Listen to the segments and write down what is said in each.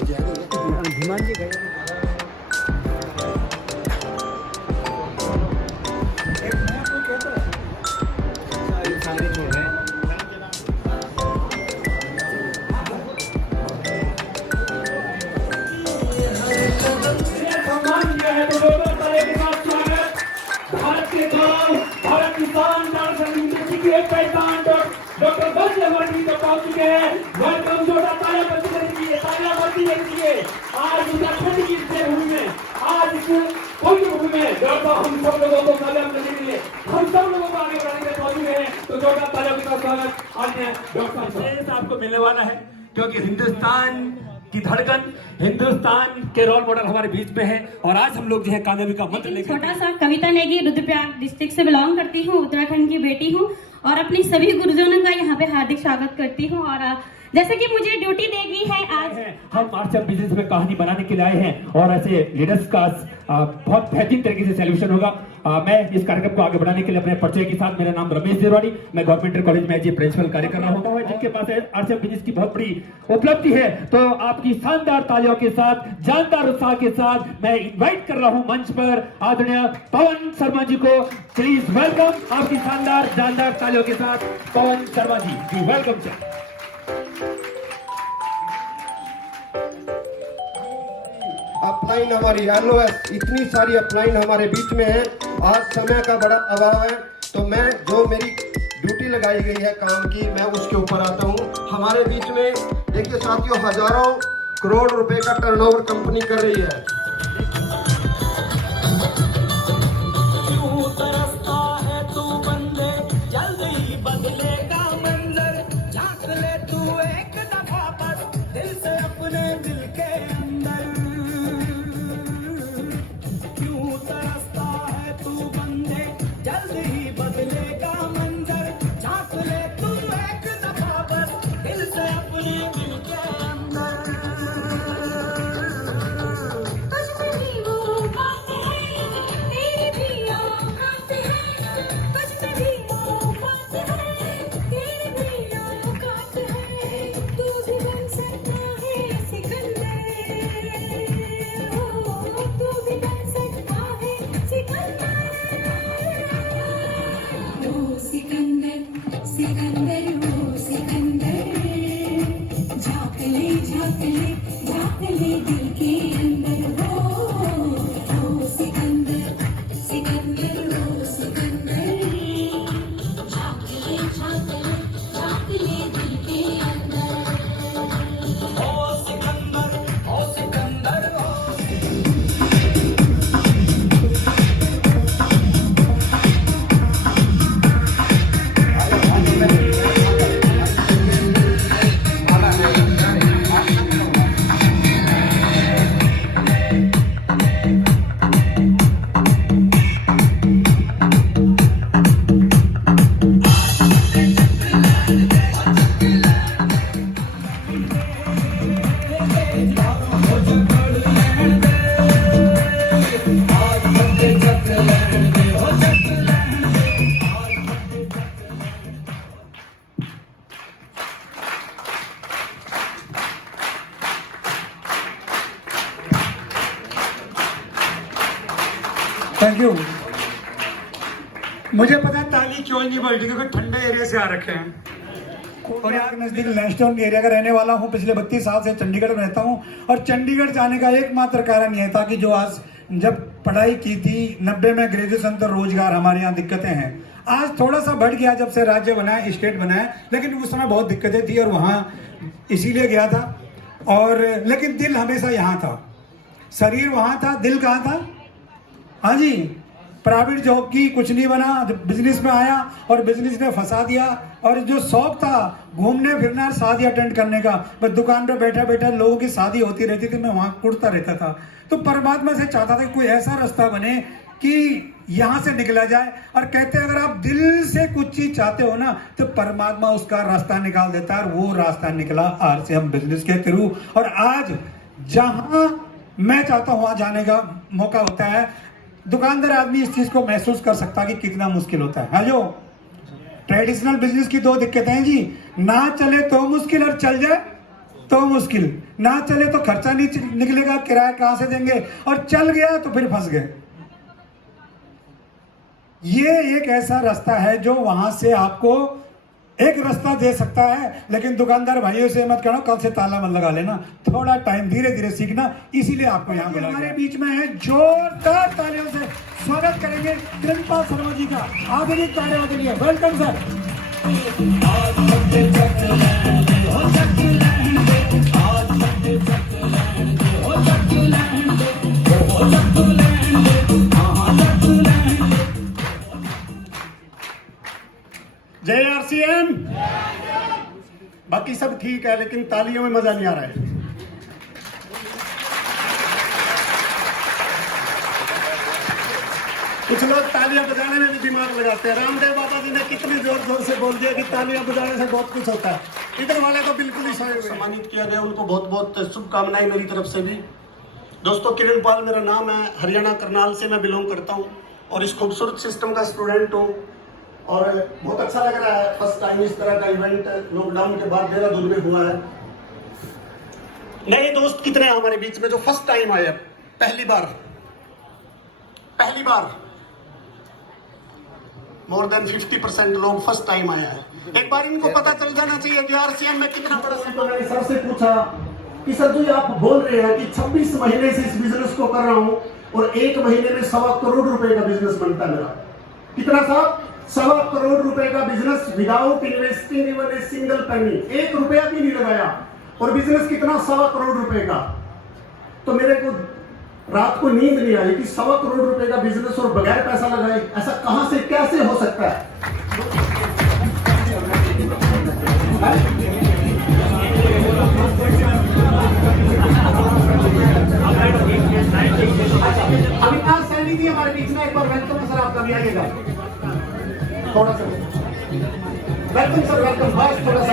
धीमान जी गए डॉक्टर बस अवार्डी को पहुंच चुके हैं। वेलकम जोड़ा तालियां बंदी कीजिए। आज उत्तराखंड की इस भूमि में, आज इस पवित्र भूमि में डॉक्टर हम सब लोगों को तालियां बंदी के लिए हम सब लोगों को आगे बढ़ाने के लिए पहुंच चुके हैं। तो जोड़ा तालियों के साथ स्वागत अन्य डॉक्टर साहब को मिलने वाला है, क्योंकि हिंदुस्तान की धड़कन, हिंदुस्तान के रोल मॉडल हमारे बीच में है। और आज हम लोग जो है कामयाबी का मंत्र लेकर छोटा सा कविता नेगी, रुद्रप्रयाग डिस्ट्रिक्ट से बिलोंग करती हूँ, उत्तराखंड की बेटी हूँ और अपनी सभी गुरुजनों का यहाँ पे हार्दिक स्वागत करती हूँ। और जैसे कि मुझे ड्यूटी देगी है आज, हम आर्ट्स बिजनेस में कहानी बनाने के लिए आए हैं और ऐसे लीडर्स का बहुत बेहतरीन तरीके से सॉल्यूशन होगा। मैं इस कार्यक्रम को आगे बढ़ाने के लिए अपने परिचय के साथ, मेरा नाम रमेश देरवाड़ी, मैं गवर्नमेंट कॉलेज में एज प्रिंसिपल कार्य कर रहा हूँ। जिनके पास आर्ट्स बिजनेस की बहुत बड़ी उपलब्धि है, तो आपकी शानदार तालियों के साथ, जानदार उत्साह के साथ मैं इन्वाइट कर रहा हूँ मंच पर आदरणीय पवन शर्मा जी को। प्लीज वेलकम, आपकी शानदार जानदार तालियों के साथ Pawan Sharma ji. Welcome sir. Upline हमारी एलओएस, इतनी सारी अपलाइन हमारे बीच में है। आज समय का बड़ा अभाव है, तो मैं जो मेरी ड्यूटी लगाई गई है काम की, मैं उसके ऊपर आता हूँ। हमारे बीच में देखिए साथियों, हजारों करोड़ रुपए का टर्नओवर कंपनी कर रही है। Thank you. मुझे पता है ताली क्यों नहीं बढ़ रही, क्योंकि ठंडे एरिया से आ रखे हैं और यहाँ के नजदीक लैंडस्टोन एरिया का रहने वाला हूँ। पिछले 32 साल से चंडीगढ़ में रहता हूँ और चंडीगढ़ जाने का एकमात्र कारण यह था कि जो आज जब पढ़ाई की थी 90 में ग्रेजुएशन, तो रोजगार हमारे यहाँ दिक्कतें हैं। आज थोड़ा सा बढ़ गया जब से राज्य बना है, स्टेट बना है, लेकिन उस समय बहुत दिक्कतें थी और वहाँ इसीलिए गया था। और लेकिन दिल हमेशा यहाँ था, शरीर वहाँ था, दिल कहाँ था? हाँ जी, प्राइवेट जॉब की कुछ नहीं बना, बिजनेस में आया और बिजनेस ने फंसा दिया। और जो शौक था घूमने फिरना, शादी अटेंड करने का, बस दुकान पे बैठा बैठा लोगों की शादी होती रहती थी, मैं वहाँ कुड़ता रहता था। तो परमात्मा से चाहता था कि कोई ऐसा रास्ता बने कि यहाँ से निकला जाए। और कहते हैं अगर आप दिल से कुछ चीज चाहते हो ना, तो परमात्मा उसका रास्ता निकाल देता है। और वो रास्ता निकला आज से हम बिजनेस के थ्रू। और आज जहां मैं चाहता हूं वहां जाने का मौका होता है। दुकानदार आदमी इस चीज को महसूस कर सकता है कि कितना मुश्किल होता है। हेलो, ट्रेडिशनल बिजनेस की दो दिक्कतें हैं जी, ना चले तो मुश्किल और चल जाए तो मुश्किल, ना चले तो खर्चा नहीं निकलेगा, किराया कहां से देंगे, और चल गया तो फिर फंस गए। ये एक ऐसा रास्ता है जो वहां से आपको एक रास्ता दे सकता है, लेकिन दुकानदार भाइयों से मत कहना कल से ताला मत लगा लेना, थोड़ा टाइम धीरे धीरे सीखना, इसीलिए आपको यहाँ बुलाया। हमारे बीच में है, जोरदार तालियों से स्वागत करेंगे किरणपाल शर्मा जी का। आधुनिक तालियों के लिए वेलकम सर। जय आरसीएम। बाकी सब ठीक है, लेकिन तालियों में मजा नहीं आ रहा है। कुछ लोग तालियां बजाने में भी दिमाग लगाते हैं। रामदेव बाबा जी ने कितने जोर जोर से बोल दिया कि तालियां बजाने से बहुत कुछ होता है। इधर वाले तो बिल्कुल ही सोए हुए। सम्मानित किया गया, उनको बहुत बहुत शुभकामनाएं मेरी तरफ से भी। दोस्तों, किरणपाल मेरा नाम है, हरियाणा करनाल से मैं बिलोंग करता हूँ और इस खूबसूरत सिस्टम का स्टूडेंट हूँ और बहुत अच्छा लग रहा है। फर्स्ट टाइम इस तरह का इवेंट लॉकडाउन के बाद देहरादून में हुआ है। नए दोस्त कितने हैं हमारे बीच में जो फर्स्ट टाइम आए? पहली बार मोर देन 50% लोग फर्स्ट टाइम आया है। एक बार इनको पता चल जाना चाहिए कि आरसीएम में कितना बड़ा। तो मैंने सर से पूछा कि सर जी आप बोल रहे हैं कि 26 महीने से इस बिजनेस को कर रहा हूं और 1 महीने में 1.25 करोड़ रुपए का बिजनेस बनता है मेरा। कितना साहब? 1.25 करोड़ रुपए का business without investing even a single penny, 1 रुपया भी नहीं लगाया और बिजनेस कितना 1.25 करोड़ रुपए का। तो मेरे को रात को नींद नहीं आई कि 1.25 करोड़ रुपए का बिजनेस और बगैर पैसा लगाए ऐसा कहां से कैसे हो सकता है? अविनाश सैनी जी हमारे बीच में, एक बार वेलकम सर, आपका भी आइएगा थोड़ा सा। Welcome sir, welcome. बस थोड़ा सा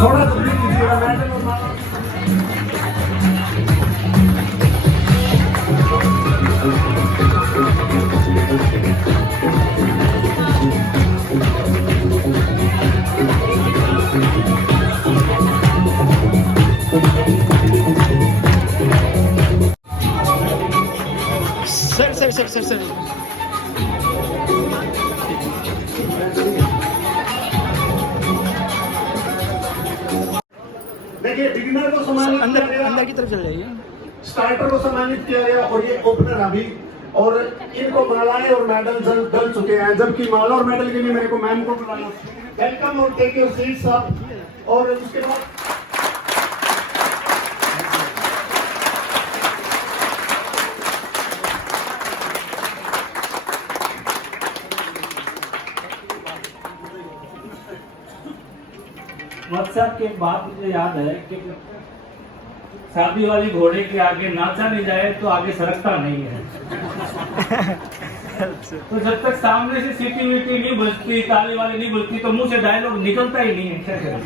थोड़ा जल्दी कीजिएगा मैडम। सर देखिए, बिगिनर को सम्मानित अंदर की तरफ चल जाइए, स्टार्टर को सम्मानित किया गया और ये ओपनर अभी, और इनको मालाएं और मेडल डल चुके हैं, जबकि माला और मेडल के लिए मेरे को मैम को बुलाना। वेलकम और टेक योर सीट्स अप। और उसके बाद व्हाट्सएप की एक बात मुझे याद है कि शादी वाली घोड़े के आगे नाचा नहीं जाए तो आगे सरकता नहीं है। तो जब तक सामने से सीटी वीटी नहीं बजती, ताली वाली नहीं बजती, तो मुंह से डायलॉग निकलता ही नहीं है। क्या करें?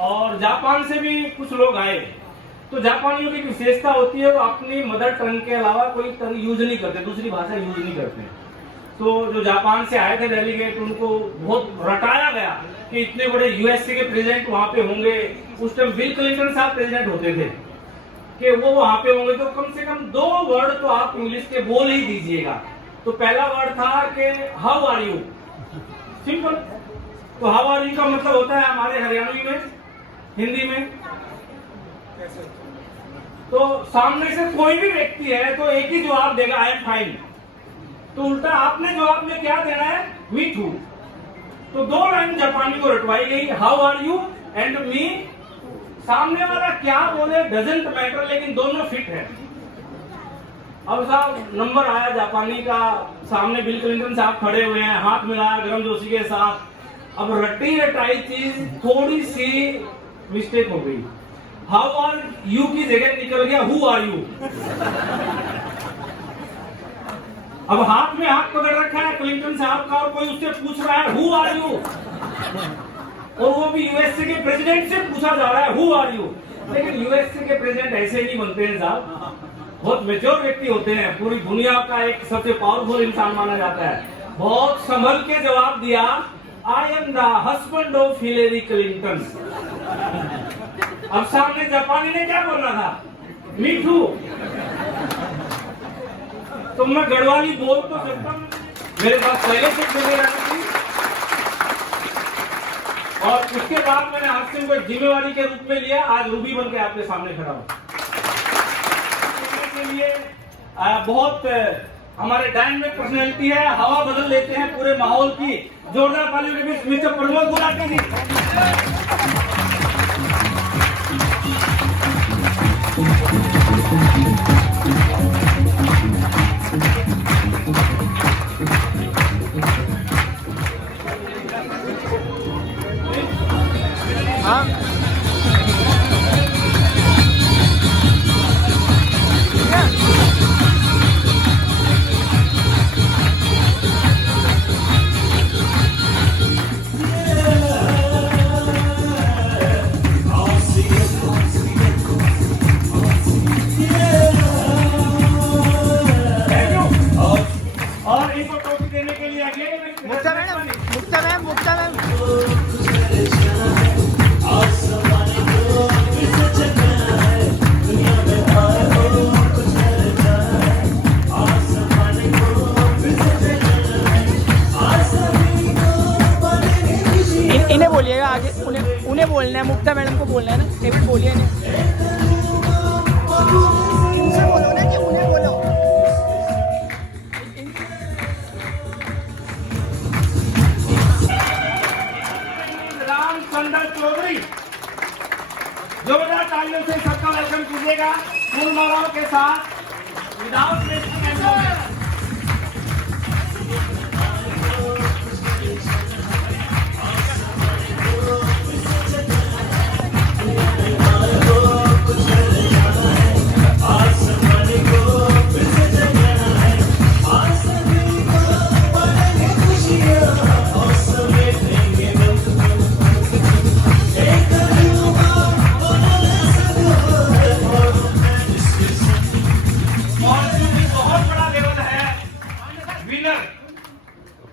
और जापान से भी कुछ लोग आए, तो जापानियों की विशेषता होती है वो अपनी मदर टंग के अलावा कोई टंग यूज नहीं करते, दूसरी भाषा यूज नहीं करते। तो जो जापान से आए थे डेलीगेट, उनको बहुत रटाया गया कि इतने बड़े यूएसए के प्रेसिडेंट वहां पे होंगे। उस टाइम बिल क्लिंटन साहब प्रेसिडेंट होते थे कि वो वहां पे होंगे, तो कम से कम 2 वर्ड तो आप इंग्लिश के बोल ही दीजिएगा। तो पहला वर्ड था कि हाउ आर यू, सिंपल। तो हाउ आर यू का मतलब होता है हमारे हरियाणवी में, हिंदी में, तो सामने से कोई भी व्यक्ति है तो एक ही जवाब देगा, आई एम फाइन। तो उल्टा आपने जवाब में क्या देना है, मी टू। तो 2 लाइन जापानी को रटवाई गई, how are you and me. सामने वाला क्या बोले डजंट मैटर, लेकिन दोनों फिट है। अब साहब नंबर आया जापानी का, सामने बिल क्लिंटन साहब खड़े हुए हैं, हाथ मिलाया गर्मजोशी के साथ, अब रटी रटाई चीज थोड़ी सी मिस्टेक हो गई। हाउ आर यू की जगह निकल गया हु आर यू। अब हाथ में हाथ पकड़ रखा है क्लिंटन साहब का और कोई उससे पूछ रहा है हु आर यू, और वो भी यूएसए के प्रेसिडेंट से पूछा जा रहा है हु आर यू। लेकिन यूएसए के प्रेसिडेंट ऐसे नहीं बनते हैं साहब, बहुत मेच्योर व्यक्ति होते हैं, पूरी दुनिया का एक सबसे पावरफुल इंसान माना जाता है। बहुत संभल के जवाब दिया, I am the husband of Hillary Clinton. अब सामने जापानी ने क्या बोलना था, मी टू। तो मैं गढ़वाली बोल तो सकता हूं, मेरे पास पहले से जगह थी, और उसके बाद मैंने हादसे को जिम्मेवारी के रूप में लिया। आज रूबी बन के आपके सामने खड़ा हूं। के लिए बहुत हमारे डायनामिक पर्सनैलिटी है, हवा बदल लेते हैं पूरे माहौल की। जोरदार तालियों के बीच मिस्टर प्रमोद गुलाटी जी। इन्हें बोलिएगा आगे, उन्हें बोलना है, मुक्ता मैडम को बोलना है ना, ये भी बोलिए इन्हें। उनसे बोलो ना कि उन्हें बोलो। रामचंद्र चौधरी, जोरदार तालियों से सबका वेलकम कीजिएगा फूल मालाओं के साथ, without wasting any time.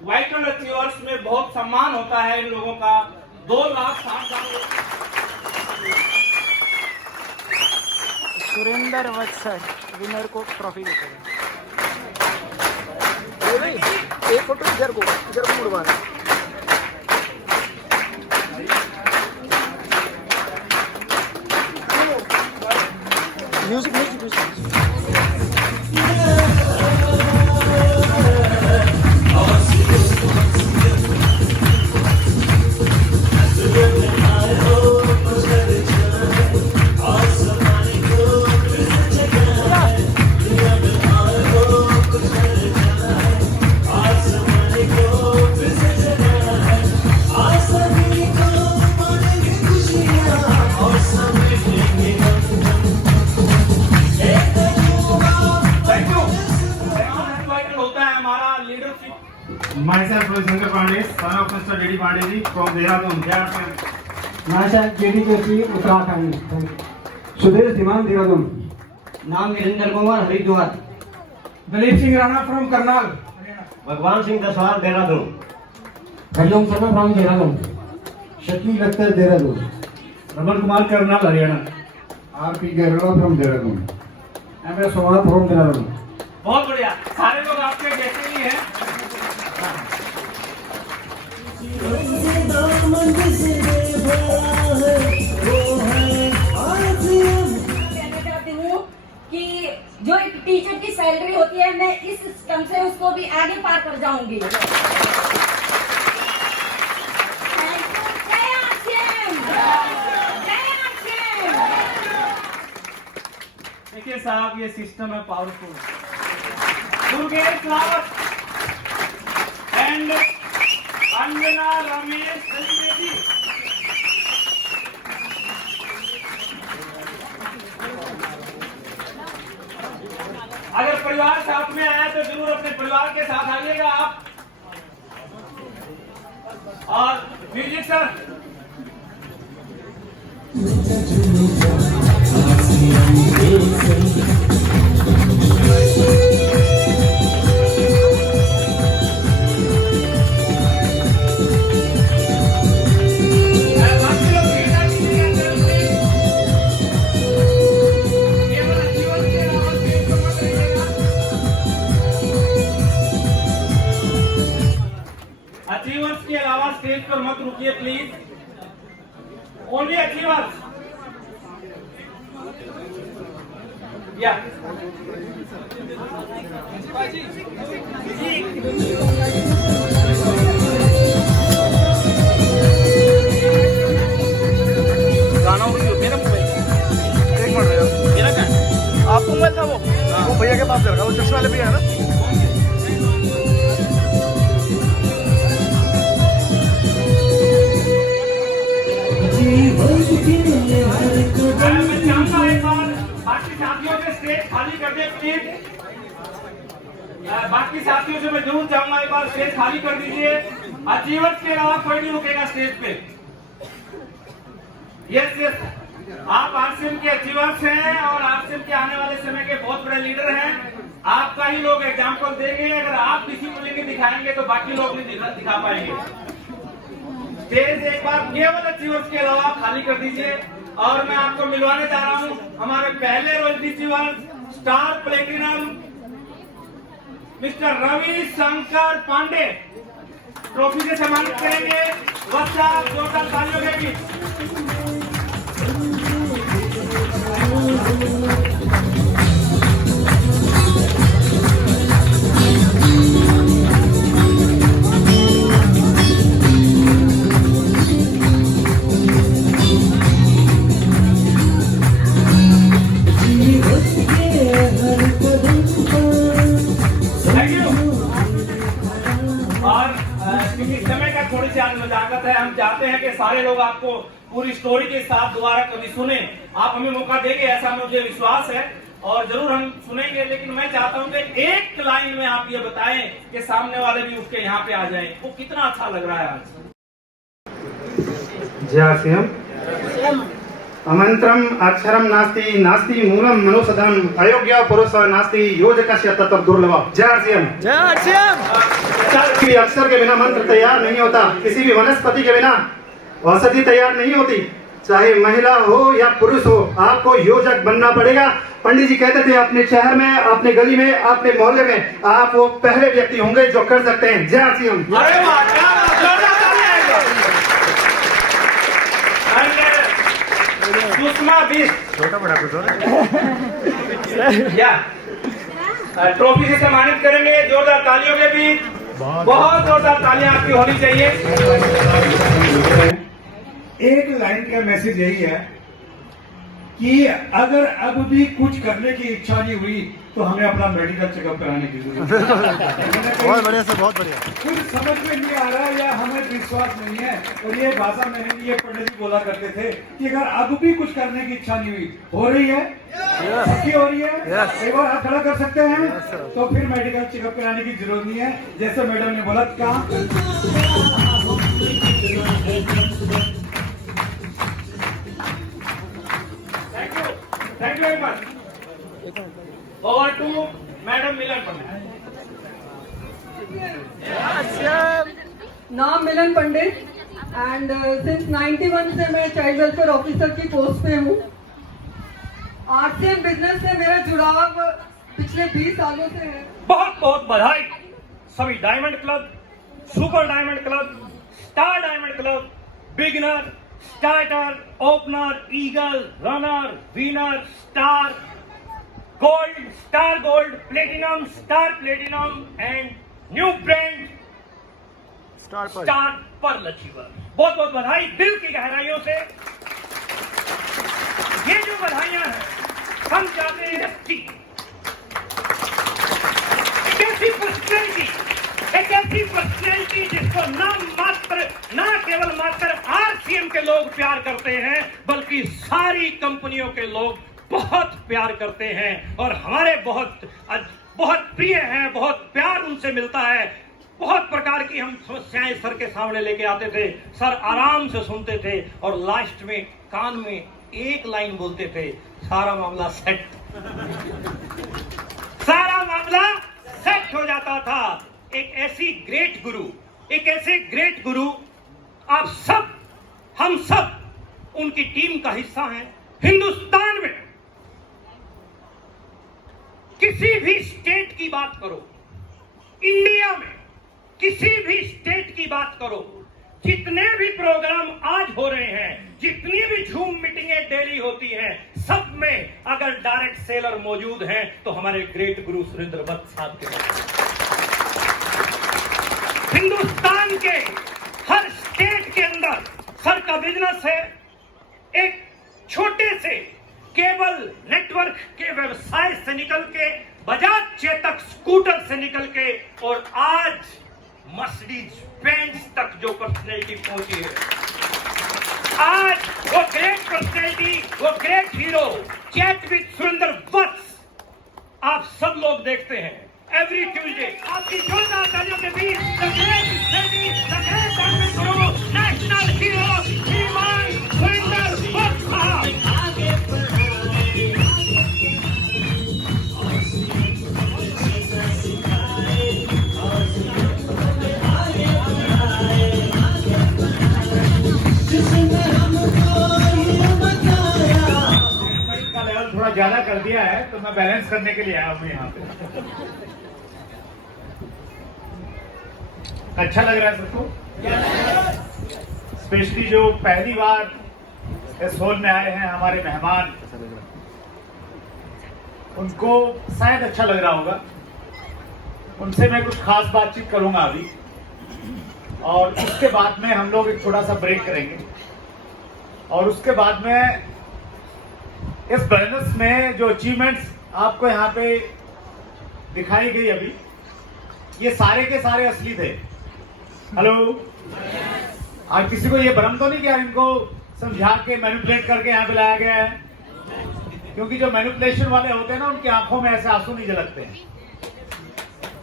Vital achievers में बहुत सम्मान होता है इन लोगों का। 2,60,000 सुरेंद्र वत्सर विनर को ट्रॉफी देते हैं। एक फोटो इधर को मुड़वाना। Music Myself, Ravisankar Pandey, son of Mr. D.D. Pandey ji from Dehradun. myself, J.D. Joshi, Uttarakhand. Sudesh Dhiman, Dehradun. नाम Virendra Kumar Haridwar. Dalip Singh Rana from Karnal. भगवान Singh दसवाल Dehradun. Hariom Sharma from Dehradun. Shakil Akhtar, Dehradun. Raman Kumar Karnal Haryana. R.P. Gerala from Dehradun. M.S. Somal from Dehradun. बहुत बढ़िया, सारे लोग आपके जैसे ही हैं। कि जो एक टीचर की सैलरी होती है, मैं इस सिस्टम से उसको भी आगे पार कर जाऊंगी। देखिए साहब, ये सिस्टम है powerful. Durgesh Rawat and Anjana Ramesh celebrity. अगर परिवार साथ में आया तो जरूर अपने परिवार के साथ आइएगा आप। और म्यूजिक सर। अचीवर्स के अलावा स्टेज पर मत रुकिए प्लीज, ओनली अचीवर्स। या गाना मेरा मोबाइल, एक मिनट भैया, मेरा क्या आपको मोबाइल था वो भैया के पास रखा, वो चश्मे वाले भैया है ना। मैं चाहूंगा एक बार बाकी साथियों से स्टेज खाली कर दे प्लीज। बाकी साथियों से मैं जरूर चाहूंगा एक बार स्टेज खाली कर दीजिए। अचीवर्स के अलावा कोई नहीं रुकेगा स्टेज पे। यस यस, आप आरसीएम के अचीवर्स हैं और आरसीएम के आने वाले समय के बहुत बड़े लीडर हैं। आपका ही लोग एग्जाम्पल देंगे। अगर आप किसी को लेके दिखाएंगे तो बाकी लोग नहीं दिखा पाएंगे। स्टेज एक बार केवल अचीवर्स के अलावा खाली कर दीजिए। और मैं आपको मिलवाने जा रहा हूं हमारे पहले royalty achiever star platinum mister Ravi Shankar Pande trophy से सम्मानित करेंगे। बच्चा जोरदार तालियों के बीच। क्योंकि समय का थोड़ी सी आज मजाकत है, हम चाहते हैं कि सारे लोग आपको पूरी स्टोरी के साथ दोबारा कभी सुने। आप हमें मौका देंगे ऐसा मुझे विश्वास है और जरूर हम सुनेंगे। लेकिन मैं चाहता हूं कि एक लाइन में आप ये बताएं कि सामने वाले भी उठ के यहाँ पे आ जाएं। वो कितना अच्छा लग रहा है आज। जय श्री राम। अमंत्रम अक्षरम नास्ति नास्ति मूलम मनुसदम अयोग्य पुरुष नास्ति योजकस्य तत्र दुर्लभ। जय श्री राम। जय श्री राम। किसी भी अक्षर के बिना मंत्र तैयार नहीं होता, किसी भी वनस्पति के बिना औषधि तैयार नहीं होती। चाहे महिला हो या पुरुष हो, आपको योजक बनना पड़ेगा। पंडित जी कहते थे अपने शहर में, अपने गली में, अपने मोहल्ले में आप वो पहले व्यक्ति होंगे जो कर सकते हैं। जय श्री राम। सुषमा बिष्ट छोटा बड़ा कुछ या ट्रॉफी से सम्मानित करेंगे। जोरदार तालियों के बीच बहुत जोरदार तालियां आपकी होनी चाहिए। एक लाइन का मैसेज यही है कि अगर अब भी कुछ करने की इच्छा नहीं हुई तो हमें अपना मेडिकल चेकअप कराने की जरूरत है। बहुत बढ़िया सर, बहुत बढ़िया। कुछ समझ में नहीं आ रहा है या हमें विश्वास नहीं है। और ये भाषा मैंने ये पंडित जी बोला करते थे कि अगर अब भी कुछ करने की इच्छा नहीं हुई, हो रही है, पक्की हो रही है, एक बार हाथ खड़ा कर सकते हैं, तो फिर मेडिकल चेकअप कराने की जरूरत नहीं है। जैसे मैडम ने बोला काम thank you very much. Over to madam Milan Pandit. नाम मिलन पंडित एंड सिंस 91 से मैं चाइल्ड वेलफेयर ऑफिसर की पोस्ट पे हूँ। आरसीएम बिजनेस से मेरा जुड़ाव पिछले 20 सालों से है। बहुत बहुत बधाई सभी diamond club, super diamond club, star diamond club, beginner, starter, opener, eagle, runner, winner, star gold, star gold, platinum, star platinum and new brand star pearl achiever. बहुत बहुत बधाई दिल की गहराइयों से। ये जो बधाइयां हैं हम चाहते हैं एक ऐसी पर्सनैलिटी जिसको नाम मात्र सिर्फ आरसीएम के लोग प्यार करते हैं, बल्कि सारी कंपनियों के लोग बहुत प्यार करते हैं और हमारे बहुत प्रिय हैं, बहुत प्यार उनसे मिलता है। बहुत प्रकार की हम समस्याएं सर के सामने लेके आते थे, सर आराम से सुनते थे और लास्ट में कान में एक लाइन बोलते थे, सारा मामला सेट। सारा मामला सेट हो जाता था। एक ऐसे ग्रेट गुरु आप सब, हम सब उनकी टीम का हिस्सा हैं। हिंदुस्तान में किसी भी स्टेट की बात करो, इंडिया में किसी भी स्टेट की बात करो, जितने भी प्रोग्राम आज हो रहे हैं, जितनी भी झूम मीटिंगें डेली होती हैं, सब में अगर डायरेक्ट सेलर मौजूद हैं तो हमारे ग्रेट गुरु सुरेंद्र वत्स साहब के पास। हिंदुस्तान के हर स्टेट के अंदर सर का बिजनेस है। एक छोटे से केबल नेटवर्क के व्यवसाय से निकल के, बजाज चेतक स्कूटर से निकल के, और आज मर्सिडीज बेंज तक जो पर्सनैलिटी पहुंची है, आज वो ग्रेट पर्सनैलिटी, वो great hero chat with Surendra Vats आप सब लोग देखते हैं एवरी ट्यूसडे। आपकी जोरदार तालियों के बीच the great personality, the great diamond guru, national hero Shriman Surendra वत्स साहब। थोड़ा ज्यादा कर दिया है तो मैं बैलेंस करने के लिए आया हूँ यहाँ पे। अच्छा लग रहा है सबको, स्पेशली जो पहली बार इस हॉल में आए हैं हमारे मेहमान, उनको शायद अच्छा लग रहा होगा। उनसे मैं कुछ खास बातचीत करूंगा अभी, और उसके बाद में हम लोग एक थोड़ा सा ब्रेक करेंगे, और उसके बाद में इस बिजनेस में जो अचीवमेंट्स आपको यहाँ पे दिखाई गई अभी, ये सारे के सारे असली थे। हेलो, आज किसी को ये भ्रम तो नहीं कि यार इनको समझा के मैनिपुलेट करके यहाँ पे लाया गया है? क्योंकि जो मैनिपुलेशन वाले होते हैं ना, उनकी आंखों में ऐसे आंसू नहीं झलकते हैं,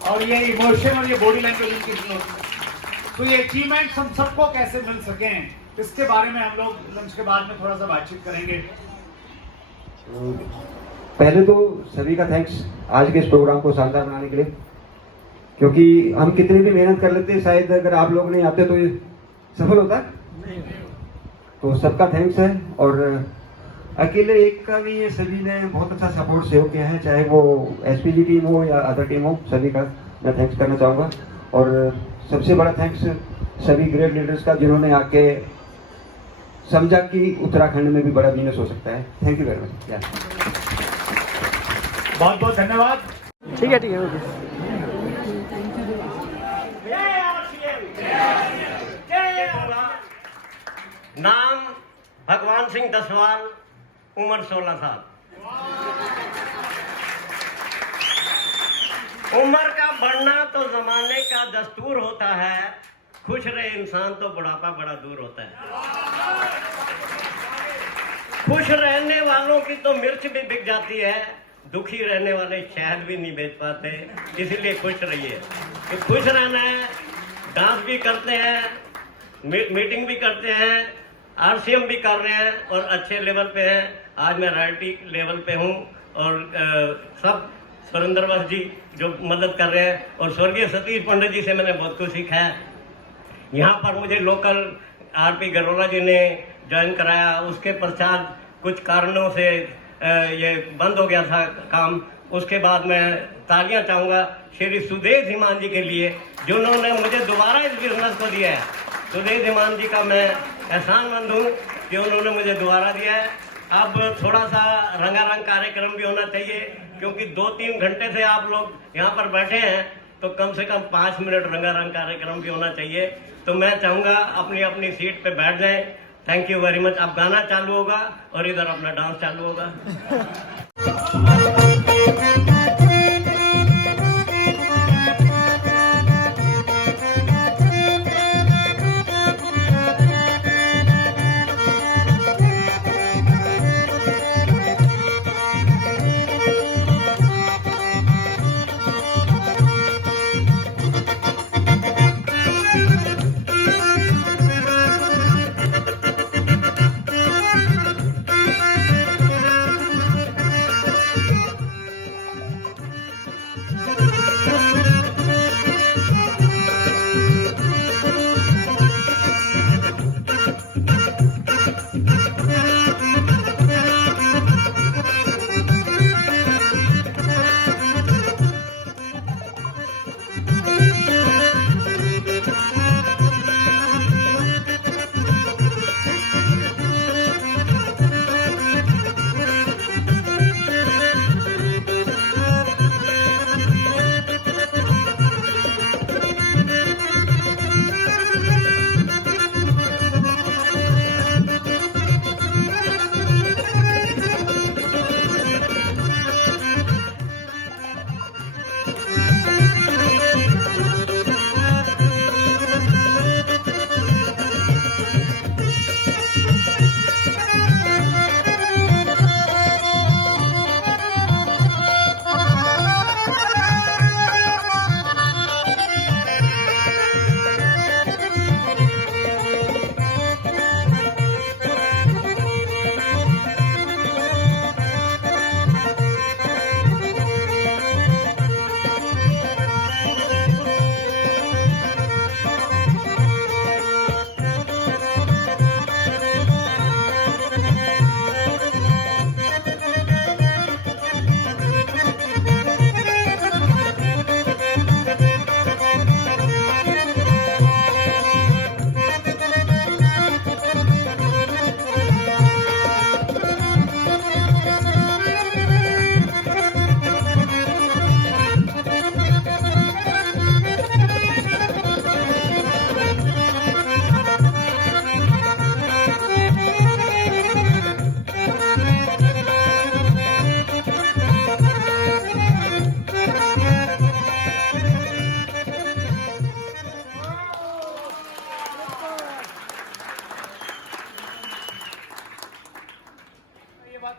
और ये इमोशन और ये बॉडी लैंग्वेज उनकी नहीं होती। तो ये अचीवमेंट्स हम सबको कैसे मिल सके, इसके बारे में हम लोग लंच के बाद में थोड़ा सा बातचीत करेंगे। पहले तो सभी का थैंक्स आज के इस प्रोग्राम को शानदार बनाने के लिए, क्योंकि हम कितनी भी मेहनत कर लेते, शायद अगर आप लोग नहीं आते तो ये सफल होता है। तो सबका थैंक्स है, और अकेले एक का भी ये सभी ने बहुत अच्छा सपोर्ट सहयोग किया है, चाहे वो एसपीजी टीम हो या अदर टीम हो, सभी का मैं थैंक्स करना चाहूँगा। और सबसे बड़ा थैंक्स सभी ग्रेट लीडर्स का, जिन्होंने आके समझा कि उत्तराखंड में भी बड़ा बिजनेस हो सकता है। Thank you very much. बहुत बहुत धन्यवाद। ठीक है ओके। नाम भगवान सिंह दसवाल, उम्र 16 साल। उम्र का बढ़ना तो जमाने का दस्तूर होता है, खुश रहे इंसान तो बुढ़ापा बड़ा दूर होता है। खुश रहने वालों की तो मिर्च भी बिक जाती है, दुखी रहने वाले शहद भी नहीं बेच पाते, इसीलिए खुश रहिए। तो खुश रहना है, डांस भी करते हैं, मीटिंग भी करते हैं, आरसीएम भी कर रहे हैं और अच्छे लेवल पे हैं। आज मैं रॉयल्टी लेवल पे हूँ, और सब सुरेंद्र वत्स जी जो मदद कर रहे हैं, और स्वर्गीय सतीश पंडित जी से मैंने बहुत कुछ सीखा है। यहाँ पर मुझे लोकल आरपी गरोला जी ने ज्वाइन कराया, उसके पश्चात कुछ कारणों से ये बंद हो गया था काम। उसके बाद मैं तालियां चाहूँगा श्री सुदेश हिमान जी के लिए, जिन्होंने मुझे दोबारा इस बिजनेस को दिया है। सुदेश हिमान जी का मैं एहसानमंद हूँ कि उन्होंने मुझे दोबारा दिया है। अब थोड़ा सा रंगारंग कार्यक्रम भी होना चाहिए, क्योंकि 2-3 घंटे से आप लोग यहाँ पर बैठे हैं, तो कम से कम 5 मिनट रंगारंग कार्यक्रम भी होना चाहिए। तो मैं चाहूँगा अपनी अपनी सीट पे बैठ जाएं। Thank you very much. अब गाना चालू होगा और इधर अपना डांस चालू होगा।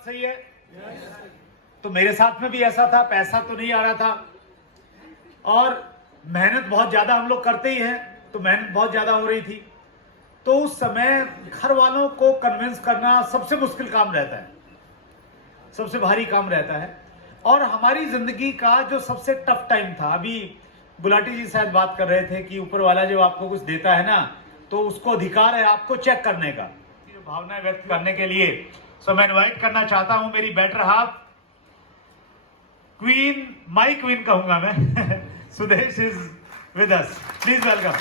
सही है? तो मेरे साथ में भी ऐसा था, पैसा तो नहीं आ रहा था और मेहनत बहुत ज्यादा हम लोग करते ही हैं, तो मेहनत बहुत ज्यादा हो रही थी। तो उस समय घर वालों को कन्विंस करना सबसे मुश्किल काम रहता है, सबसे भारी काम रहता है। और हमारी जिंदगी का जो सबसे टफ टाइम था, अभी गुलाटी जी शायद बात कर रहे थे कि ऊपर वाला जब आपको कुछ देता है ना, तो उसको अधिकार है आपको चेक करने का, भावनाएं व्यक्त करने के लिए। सो मैं इनवाइट करना चाहता हूं मेरी better half, queen, my queen कहूंगा मैं, Sudesh is with us, please welcome.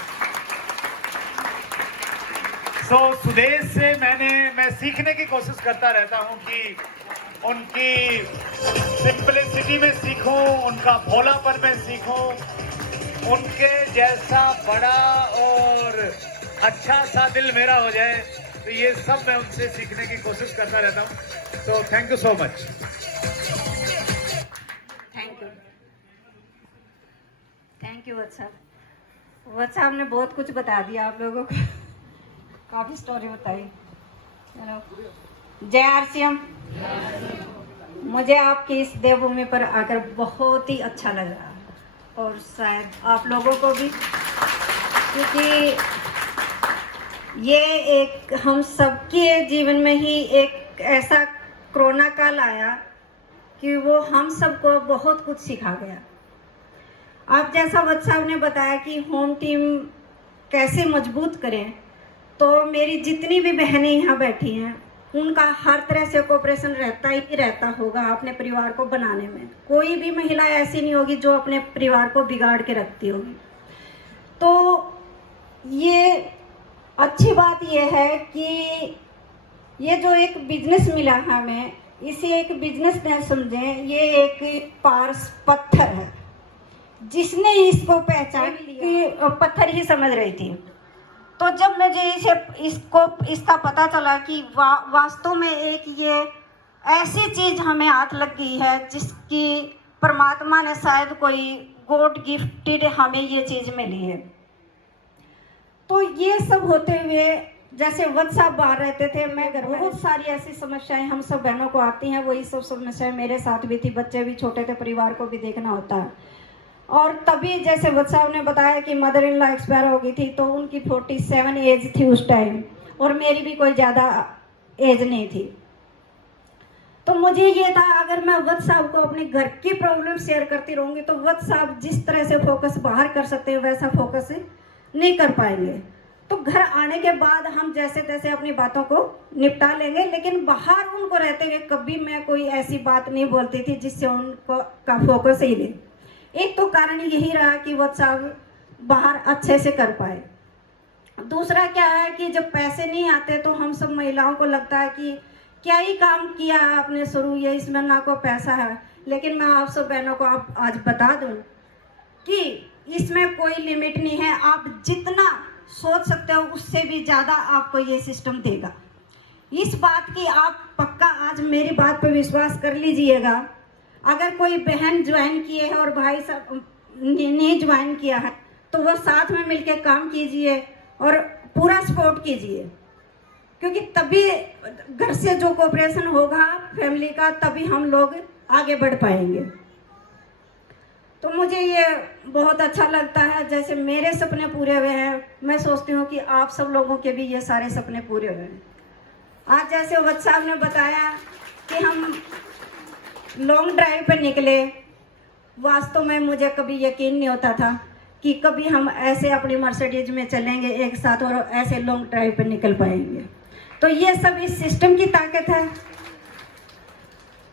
So Sudesh से मैं सीखने की कोशिश करता रहता हूं कि उनकी सिंपलिसिटी में सीखूं, उनका भोलापन में सीखूं, उनके जैसा बड़ा और अच्छा सा दिल मेरा हो जाए, तो ये सब मैं उनसे सीखने की कोशिश करता रहता हूं। So thank you so much. Thank you Vats sahab ने बहुत कुछ बता दिया आप लोगों को, काफी स्टोरी बताई। जय आरसीएम। मुझे आपकी इस देवभूमि पर आकर बहुत ही अच्छा लग रहा है और शायद आप लोगों को भी, क्योंकि ये एक हम सबके जीवन में ही एक ऐसा कोरोना काल आया कि वो हम सबको बहुत कुछ सिखा गया। आप जैसा वत्स साहब ने बताया कि होम टीम कैसे मजबूत करें, तो मेरी जितनी भी बहनें यहाँ बैठी हैं उनका हर तरह से कोऑपरेशन रहता ही रहता होगा अपने परिवार को बनाने में। कोई भी महिला ऐसी नहीं होगी जो अपने परिवार को बिगाड़ के रखती होगी। तो ये अच्छी बात ये है कि ये जो एक बिजनेस मिला हमें, इसे एक बिजनेस न समझें, ये एक पारस पत्थर है। जिसने इसको पहचान लिया पत्थर ही समझ रही थी। तो जब मुझे इसका पता चला कि वास्तव में एक ये ऐसी चीज हमें हाथ लग गई है जिसकी परमात्मा ने शायद कोई गॉड गिफ्टेड हमें ये चीज मिली है। तो ये सब होते हुए जैसे वत्स साहब बाहर रहते थे, मैं घर में बहुत सारी ऐसी समस्याएं हम सब बहनों को आती हैं, वही सब समस्याएं मेरे साथ भी थी। बच्चे भी छोटे थे, परिवार को भी देखना होता है। और तभी जैसे वत्स साहब ने बताया कि मदर इन लॉ एक्सपायर हो गई थी, तो उनकी 47 एज थी उस टाइम और मेरी भी कोई ज़्यादा एज नहीं थी। तो मुझे ये था अगर मैं वत्स साहब को अपने घर की प्रॉब्लम शेयर करती रहूँगी तो वत्स साहब जिस तरह से फोकस बाहर कर सकते हैं वैसा फोकस नहीं कर पाएंगे। तो घर आने के बाद हम जैसे तैसे अपनी बातों को निपटा लेंगे, लेकिन बाहर उनको रहते हुए कभी मैं कोई ऐसी बात नहीं बोलती थी जिससे उनको का फोकस ही ले। एक तो कारण यही रहा कि वत्स साहब बाहर अच्छे से कर पाए। दूसरा क्या है कि जब पैसे नहीं आते तो हम सब महिलाओं को लगता है कि क्या ही काम किया है आपने शुरू, ये इसमें ना को पैसा है। लेकिन मैं आप सब बहनों को आज बता दूं कि इसमें कोई लिमिट नहीं है। आप जितना सोच सकते हो उससे भी ज़्यादा आपको ये सिस्टम देगा। इस बात की आप पक्का आज मेरी बात पर विश्वास कर लीजिएगा। अगर कोई बहन ज्वाइन किए है और भाई सब नहीं ज्वाइन किया है तो वो साथ में मिलकर काम कीजिए और पूरा सपोर्ट कीजिए, क्योंकि तभी घर से जो कोऑपरेशन होगा फैमिली का, तभी हम लोग आगे बढ़ पाएंगे। तो मुझे ये बहुत अच्छा लगता है, जैसे मेरे सपने पूरे हुए हैं, मैं सोचती हूँ कि आप सब लोगों के भी ये सारे सपने पूरे हुए हैं। आज जैसे वत्स साहब ने बताया कि हम लॉन्ग ड्राइव पर निकले, वास्तव में मुझे कभी यकीन नहीं होता था कि कभी हम ऐसे अपनी मर्सिडीज में चलेंगे एक साथ और ऐसे लॉन्ग ड्राइव पर निकल पाएंगे। तो ये सब इस सिस्टम की ताकत है।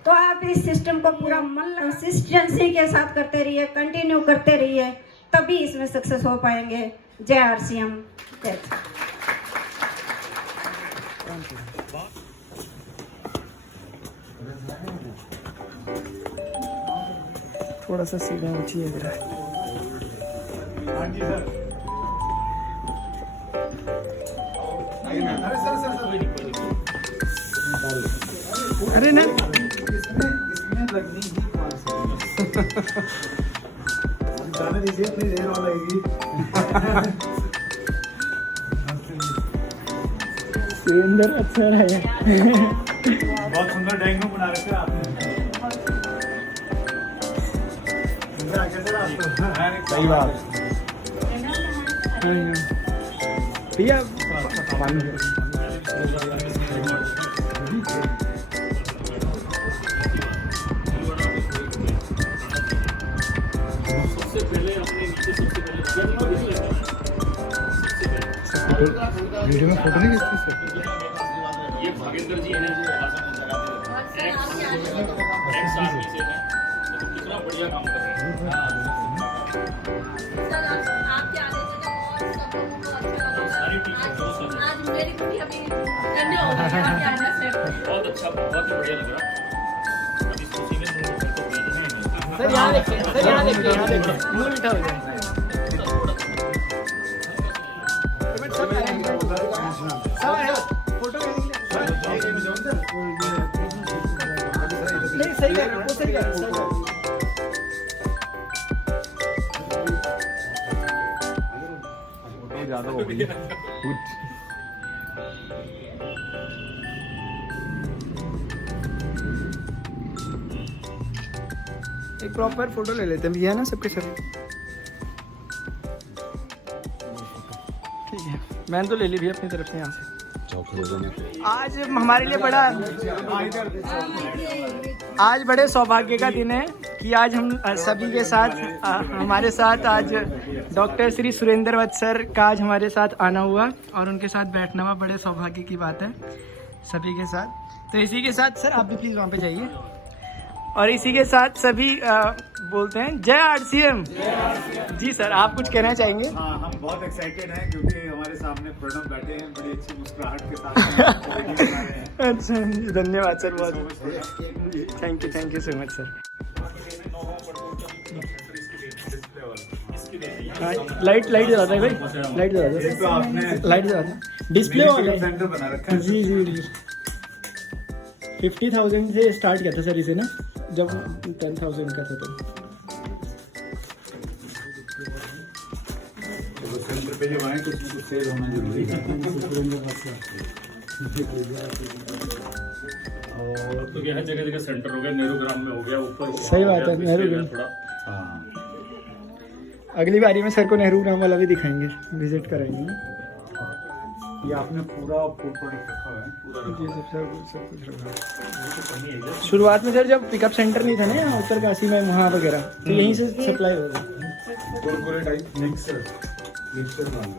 तो आप इस सिस्टम को पूरा मन कंसिस्टेंसी के साथ करते रहिए, कंटिन्यू करते रहिए, तभी इसमें सक्सेस हो पाएंगे। जय आरसीएम। थोड़ा सा सीधा ऊंची है। हाँ जी सर। अरे ना इसमें लगनी ही जाने दीजिए, अपनी देर और लगेगी। अंदर अच्छा है। बहुत सुंदर ड्राइंग रूम बना रखे आपने। सही बात भैया सबसे पहले अपने नीचे सबसे वीडियो में फोटो नहीं खींचते सर? ये भागेंद्र जी हैं एक्स आर्मी से हैं, तो कितना बढ़िया काम कर रहे हैं। बहुत अच्छा, बहुत ही बढ़िया लग रहा है। अभी इस खुशी में सर यहाँ देखिए, सर यहाँ देखिए, यहाँ देखिए, मुंह मीठा हो जाए। नहीं सही है, वो सही है, सही है। ज्यादा हो गई। एक प्रॉपर फोटो ले लेते हैं भैया ना सबके सब। ठीक है, मैंने तो ले ली भैया अपनी तरफ से यहाँ से। आज हमारे लिए बड़ा, आज बड़े सौभाग्य का दिन है कि आज हम सभी के साथ हमारे साथ आज डॉक्टर श्री सुरेंद्र वत्स सर का आज हमारे साथ आना हुआ और उनके साथ बैठना हुआ, बड़े सौभाग्य की बात है सभी के साथ। तो इसी के साथ सर आप भी प्लीज़ वहाँ पे जाइए। और इसी के साथ सभी बोलते हैं जय आरसीएम। जी सर, आप कुछ कहना चाहेंगे? हाँ, हम बहुत एक्साइटेड हैं क्योंकि हमारे सामने प्रणव बैठे हैं, बड़ी अच्छी मुस्कुराहट के साथ। अच्छा, धन्यवाद सर, बहुत thank you so much sir. Light जला दे भाई, लाइट जला दे, लाइट जला दे। डिस्प्ले हो गया सेंटर बना रखा है। जी 50,000 से स्टार्ट किया था सर इसे ना, जब 10,000 का था तो। सेंटर पे जब आए कुछ ना कुछ सेल होना जरूरी है। और तो क्या है, जगह जगह सेंटर हो गया, नेहरू ग्राम में हो गया, ऊपर सही बात है, नेहरू ग्राम थोड़ा। हाँ, अगली बारी में सर को नेहरू ग्राम वाला भी दिखाएंगे, विजिट कराएंगे ना। ये आपने पूरा फूड प्रोडक्ट रखा हुआ है, पूरा ये सब कुछ रखा। शुरुआत में सर जब पिकअप सेंटर नहीं था ना यहाँ उत्तरकाशी में, वहाँ वगैरह, तो यहीं से सप्लाई होगा। कुरकुरे टाइप मिक्सर डाल